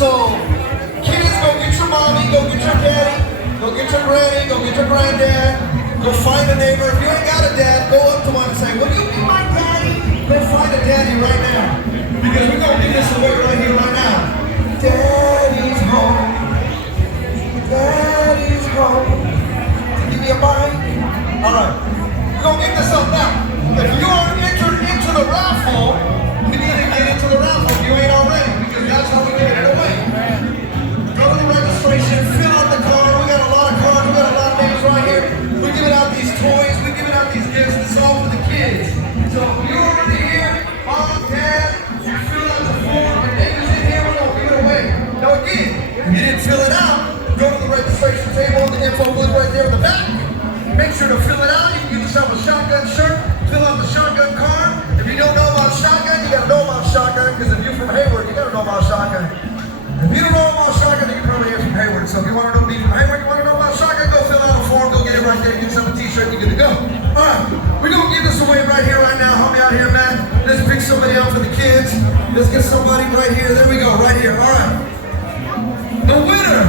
So, kids, go get your mommy, go get your daddy, go get your granny, go get your granddad, go find a neighbor. If you ain't got a dad, go up to one and say, will you be my daddy? Go find a daddy right now. Because we're going to give this away right here, right now. Daddy's home. Daddy's home. Give me a bite. All right. We're going to get this up now. If you are entered into the raffle, you need to get into the raffle if you ain't already. Because that's how we get it away. Go to the registration, fill out the card. We got a lot of cards. We got a lot of names right here. We're giving out these toys. We're giving out these gifts. This is all for the kids. So if you're already here, mom, dad, you fill out the form. Your name is in here. We're going to give it away. Now again, if you didn't fill it out, go to the registration table in the info booth right there in the back. Make sure to fill it out. You can give yourself a shotgun shirt. Fill out the shotgun card. If you don't know about shotgun, you got to know about shotgun. Because if you're from Hayward, you got to know about shotgun. If you don't know about shotgun, you can probably hear from Hayward. So if you want to be from Hayward, you want to know about shotgun, go fill out a form, go get it right there, get yourself a t-shirt, you're good to go. All right, we're going to give this away right here, right now. Help me out here, man. Let's pick somebody out for the kids. Let's get somebody right here. There we go, right here. All right. The winner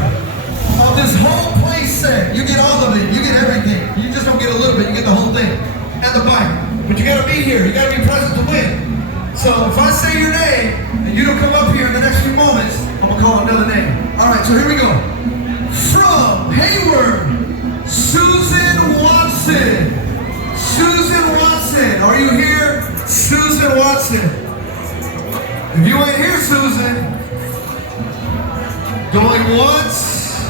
of this whole play set, you get all of it. You get everything. You just don't get a little bit. You get the whole thing. And the bike. But you got to be here. You got to be present to win. So if I say your name, and you don't come up here in the next few moments, I'm going to call another name. All right, so here we go. From Hayward, Susan Watson. Susan Watson. Are you here? Susan Watson. If you ain't here, Susan, going once,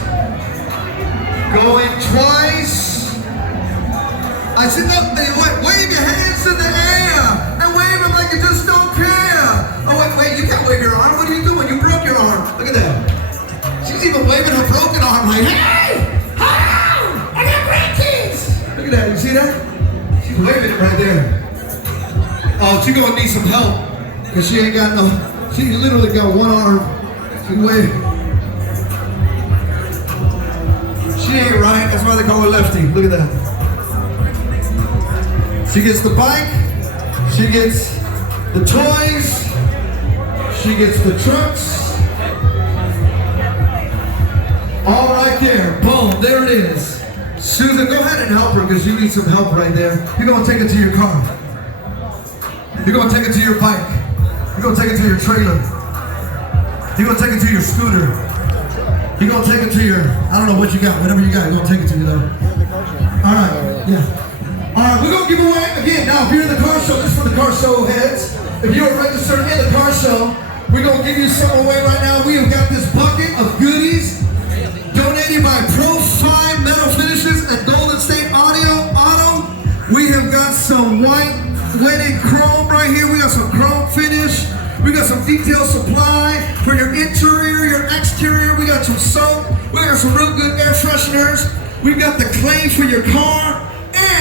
going twice. I said, no, wave your hands in the air and wave them like you just don't care. Oh, wait, you can't wave your arm. What are you doing? You broke your arm. Look at that. She's even waving her broken arm like, hey, I got grandkids. Look at that. You see that? She's waving it right there. Oh, she's going to need some help because she ain't got no, she literally got one arm. She's waving. She ain't right. That's why they call her lefty. Look at that. She gets the bike, she gets the toys, she gets the trucks. All right there, boom, there it is. Susan, go ahead and help her because you need some help right there. You're gonna take it to your car. You're gonna take it to your bike. You're gonna take it to your trailer. You're gonna take it to your scooter. You're gonna take it to your, I don't know what you got, whatever you got, you're gonna take it to you though. All right, yeah. All right, we're going to give away, again, now if you're in the car show, this is for the car show heads. If you're registered in the car show, we're going to give you something away right now. We have got this bucket of goodies donated by Pro5 Metal Finishes and Golden State Auto. We have got some white linen chrome right here. We got some chrome finish. We got some detail supply for your interior, your exterior. We got some soap. We got some real good air fresheners. We've got the clay for your car.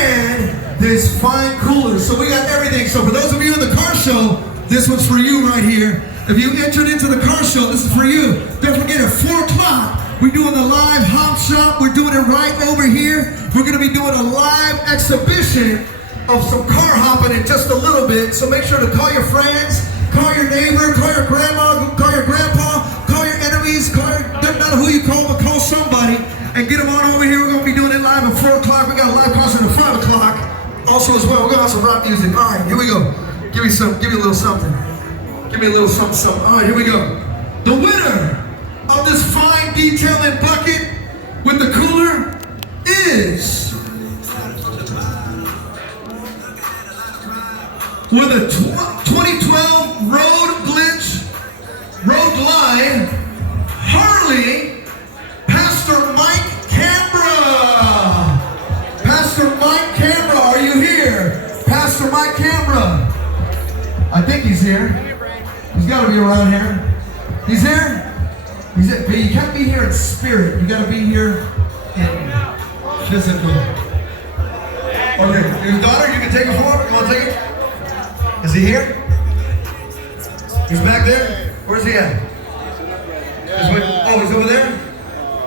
and this fine cooler. So we got everything. So for those of you in the car show, this one's for you right here. If you entered into the car show, this is for you. Don't forget at 4 o'clock, we're doing the live hop shop. We're doing it right over here. We're gonna be doing a live exhibition of some car hopping in just a little bit. So make sure to call your friends, call your neighbor, call your grandma, call your grandpa, call your enemies, doesn't matter who you call, but call somebody and get them on over here. We're gonna be doing it live at 4 o'clock. We got a live concert at 5 o'clock also as well. We're gonna have some rock music. All right, here we go. Give me a little something. Give me a little something, something. All right, here we go. The winner of this fine detailing bucket with the cooler is, with a 2012 Road Glide Harley, Pastor Mike Canberra. Pastor Mike Canberra, are you here? Pastor Mike Canberra. I think he's here. He's got to be around here. He's here? He's here. But you can't be here in spirit. You got to be here in physical. Okay, your daughter, you can take it for him. You want to take it? Is he here? He's back there? Where's he at? Oh, he's over there?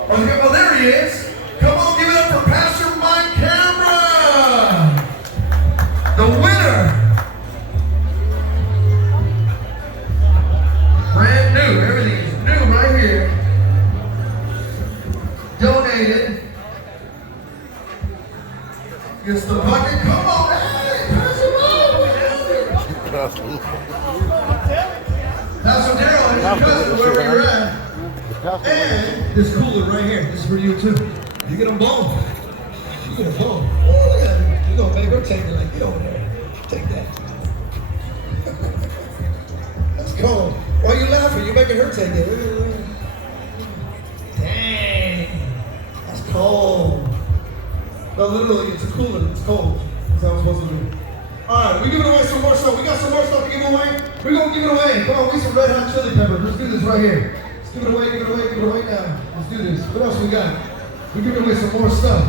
Oh, there he is. Come on, give it up for Pastor Mike Canberra. The winner. Brand new, everything is new right here. Donated. Gets the bucket. Come on, hey, Pastor Darrell, his cousin, wherever you're at. And this cooler right here. This is for you too. You get them both. You get them both. Oh, look at that. You're gonna make her take it like, get over there. Take that. That's cold. Why are you laughing? You're making her take it. Dang. That's cold. No, literally, it's a cooler. It's cold. That's how it's supposed to be. Alright, we're giving away some more stuff. We got some more stuff to give away. We're going to give it away. Come on, we some Red Hot Chili Peppers. Let's do this right here. Let's give it away, give it away, give it away now. Let's do this. What else we got? We're giving away some more stuff.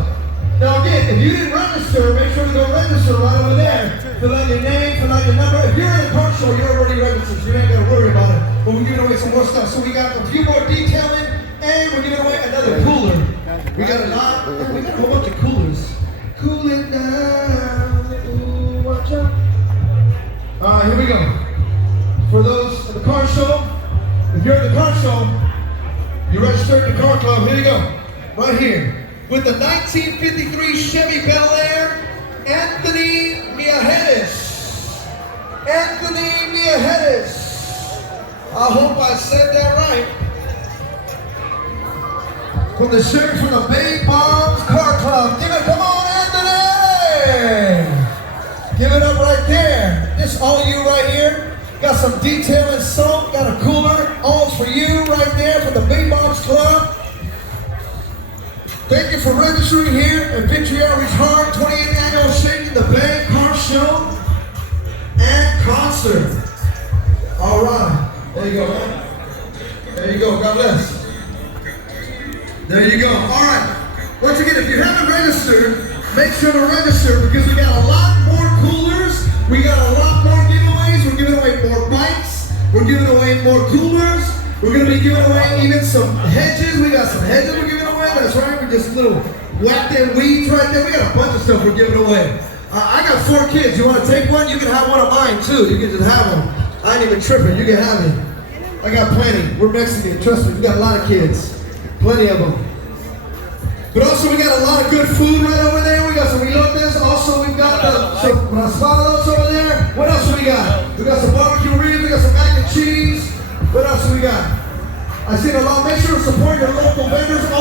Now again, if you didn't register, make sure to go register right over there. Fill out your name, fill out your number. If you're in the car show, you're already registered, so you ain't got to worry about it. But we're giving away some more stuff. So we got a few more detailing, and we're giving away another cooler. We got a lot, we got a whole bunch of coolers. Cool it down, ooh, watch out. All right, here we go. For those in the car show, if you're in the car show, you registered in the car club, here you go. Right here. With the 1953 Chevy Bel Air, Anthony Miajedes. Anthony Miajedes. I hope I said that right. From the shirt from the Bay Bombs Car Club. Give it, come on, Anthony! Give it up right there. This all you right here. Got some detailing soap, got a cooler. All's for you right there from the Bay Bombs Club. Thank you for registering here at Victory Outreach Heart 28th Annual Shaking the Bang Car Show and Concert. All right. There you go, man. There you go. God bless. There you go. All right. Once again, if you haven't registered, make sure to register because we got a lot more coolers. We got a lot more giveaways. We're giving away more bikes. We're giving away more coolers. We're going to be giving away even some hedges. We got some hedges we're giving away. That's right. We're just little whacked in weeds right there. We got a bunch of stuff we're giving away. I got 4 kids. You want to take one? You can have one of mine too. You can just have them. I ain't even tripping. You can have it. I got plenty. We're Mexican. Trust me. We got a lot of kids. Plenty of them. But also we got a lot of good food right over there. We got some elotes. Also we've got some raspados over there. What else do we got? We got some barbecue ribs. We got some mac and cheese. What else do we got? I seen a lot. Make sure to support your local vendors.